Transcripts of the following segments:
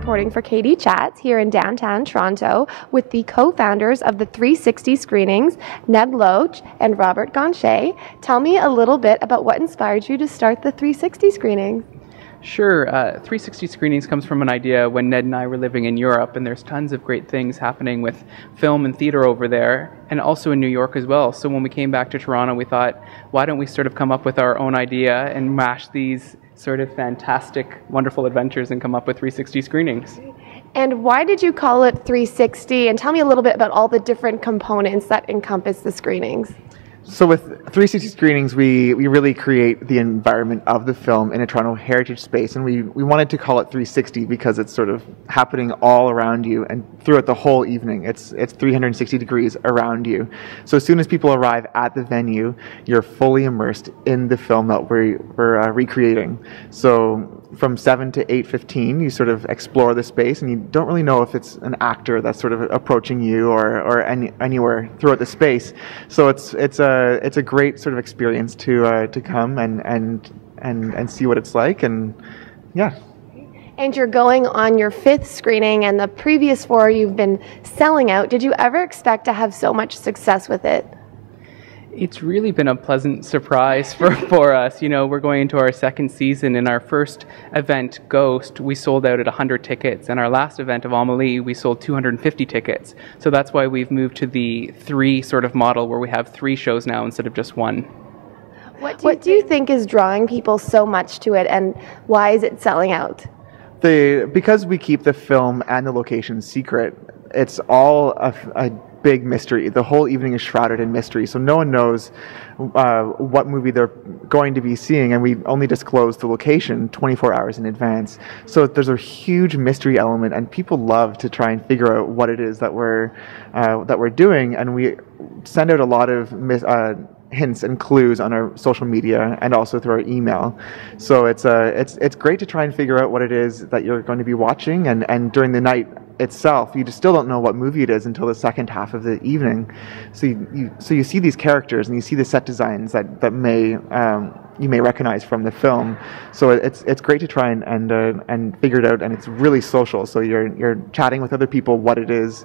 reporting for Katie Chats here in downtown Toronto with the co-founders of the 360 screenings, Ned Loach and Robert Gontier. Tell me a little bit about what inspired you to start the 360 screenings. Sure. 360 screenings comes from an idea when Ned and I were living in Europe, and there's tons of great things happening with film and theater over there, and also in New York as well. So when we came back to Toronto, we thought, why don't we sort of come up with our own idea and mash these sort of fantastic, wonderful adventures and come up with 360 screenings. And why did you call it 360? And tell me a little bit about all the different components that encompass the screenings. So with 360 screenings, we really create the environment of the film in a Toronto heritage space, and we wanted to call it 360 because it's sort of happening all around you and throughout the whole evening. It's 360 degrees around you. So as soon as people arrive at the venue, you're fully immersed in the film that we're recreating. So from 7 to 8:15, you sort of explore the space, and you don't really know if it's an actor that's sort of approaching you or anywhere throughout the space. So it's a great sort of experience to come and see what it's like, and yeah. And you're going on your 5th screening, and the previous 4 you've been selling out. Did you ever expect to have so much success with it? It's really been a pleasant surprise for us. You know, we're going into our 2nd season. In our first event, Ghost, we sold out at 100 tickets. And our last event of Amelie, we sold 250 tickets. So that's why we've moved to the 3 sort of model where we have 3 shows now instead of just 1. What do you think is drawing people so much to it, and why is it selling out? Because we keep the film and the location secret, it's all a big mystery. The whole evening is shrouded in mystery, so no one knows what movie they're going to be seeing, and we only disclose the location 24 hours in advance. So there's a huge mystery element, and people love to try and figure out what it is that we're doing, and we send out a lot of hints and clues on our social media and also through our email. So it's great to try and figure out what it is that you're going to be watching, and during the night itself, you just still don't know what movie it is until the second half of the evening. So you see these characters and you see the set designs that you may recognize from the film. So it's great to try and figure it out, and it's really social. So you're chatting with other people what it is,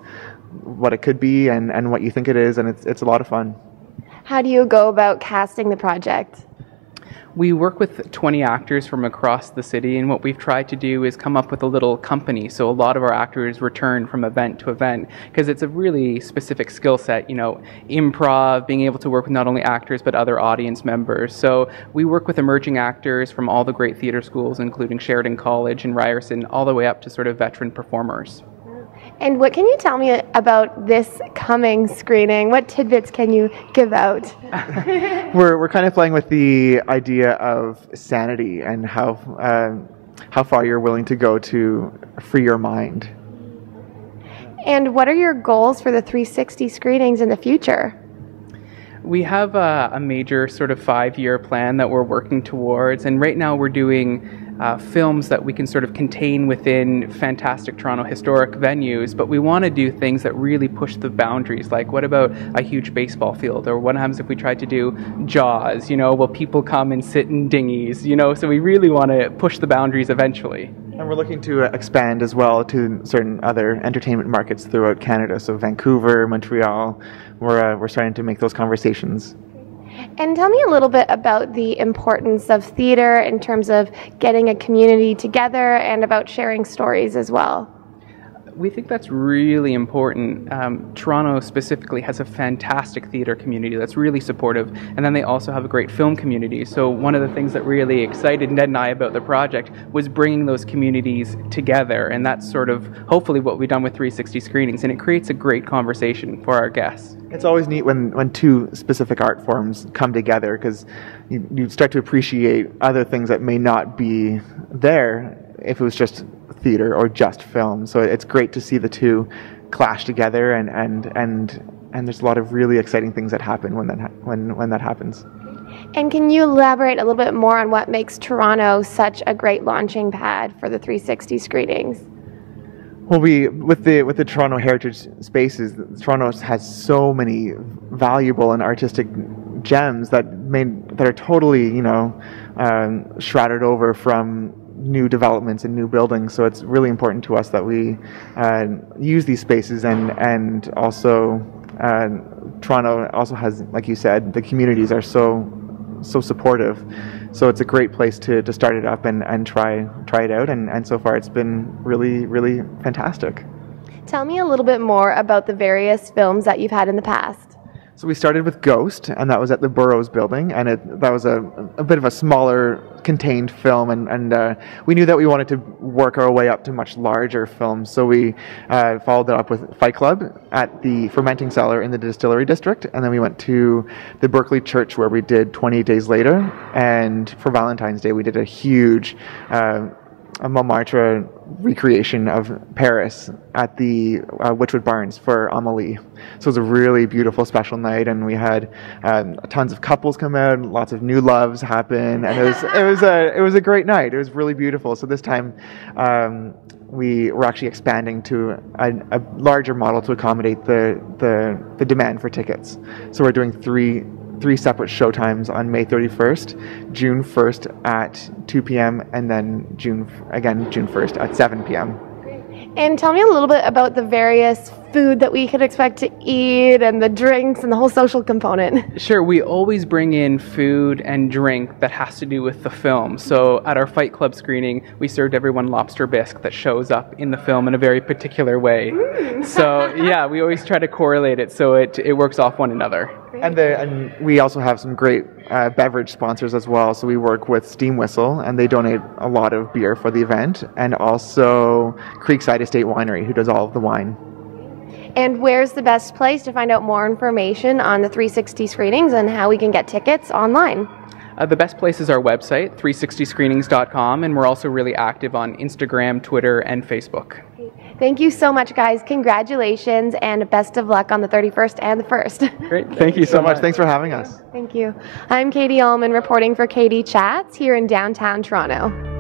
what it could be, and what you think it is, and it's a lot of fun. How do you go about casting the project? We work with 20 actors from across the city, and what we've tried to do is come up with a little company. So a lot of our actors return from event to event because it's a really specific skill set, you know, improv, being able to work with not only actors but other audience members. So we work with emerging actors from all the great theater schools, including Sheridan College and Ryerson, all the way up to sort of veteran performers. And what can you tell me about this coming screening? What tidbits can you give out? We're kind of playing with the idea of sanity and how far you're willing to go to free your mind. And what are your goals for the 360 screenings in the future? We have a major sort of 5-year plan that we're working towards, and right now we're doing films that we can sort of contain within fantastic Toronto historic venues, but we want to do things that really push the boundaries. Like, what about a huge baseball field? Or what happens if we tried to do Jaws? You know, will people come and sit in dinghies? You know, so we really want to push the boundaries eventually. And we're looking to expand as well to certain other entertainment markets throughout Canada. So Vancouver, Montreal, we're starting to make those conversations. And tell me a little bit about the importance of theater in terms of getting a community together and about sharing stories as well. We think that's really important. Toronto specifically has a fantastic theater community that's really supportive, and then they also have a great film community. So one of the things that really excited Ned and I about the project was bringing those communities together, and that's sort of hopefully what we've done with 360 screenings, and it creates a great conversation for our guests. It's always neat when 2 specific art forms come together, because you start to appreciate other things that may not be there if it was just theater or just film. So it's great to see the 2 clash together, and there's a lot of really exciting things that happen when that happens. And can you elaborate a little bit more on what makes Toronto such a great launching pad for the 360 screenings? Well, with the Toronto heritage spaces, Toronto has so many valuable and artistic gems that are totally, shrouded over from new developments and new buildings. So it's really important to us that we use these spaces, and also Toronto also has, like you said, the communities are so supportive. So it's a great place to start it up and try it out. And so far it's been really, really fantastic. Tell me a little bit more about the various films that you've had in the past. So we started with Ghost, and that was at the Burroughs building, and that was a bit of a smaller, contained film, and we knew that we wanted to work our way up to much larger films, so we followed it up with Fight Club at the Fermenting Cellar in the Distillery District, and then we went to the Berkeley Church where we did 28 Days Later, and for Valentine's Day we did a huge a Montmartre recreation of Paris at the Witchwood Barns for Amélie. So it was a really beautiful special night, and we had tons of couples come out, and lots of new loves happen, and it was a great night. It was really beautiful. So this time we were actually expanding to a larger model to accommodate the demand for tickets. So we're doing three separate showtimes on May 31st, June 1st at 2 p.m., and then June 1st at 7 p.m. And tell me a little bit about the various food that we could expect to eat and the drinks and the whole social component. Sure, we always bring in food and drink that has to do with the film. So at our Fight Club screening, we served everyone lobster bisque that shows up in the film in a very particular way. So yeah, we always try to correlate it so it works off one another. And we also have some great beverage sponsors as well. So we work with Steam Whistle, and they donate a lot of beer for the event, and also Creekside Estate Winery, who does all of the wine. And where's the best place to find out more information on the 360 screenings and how we can get tickets online? The best place is our website, 360screenings.com, and we're also really active on Instagram, Twitter, and Facebook. Thank you so much, guys. Congratulations, and best of luck on the 31st and the 1st. Great. Thank you so much. Thanks for having us. Thank you. I'm Katie Uhlmann reporting for Katie Chats here in downtown Toronto.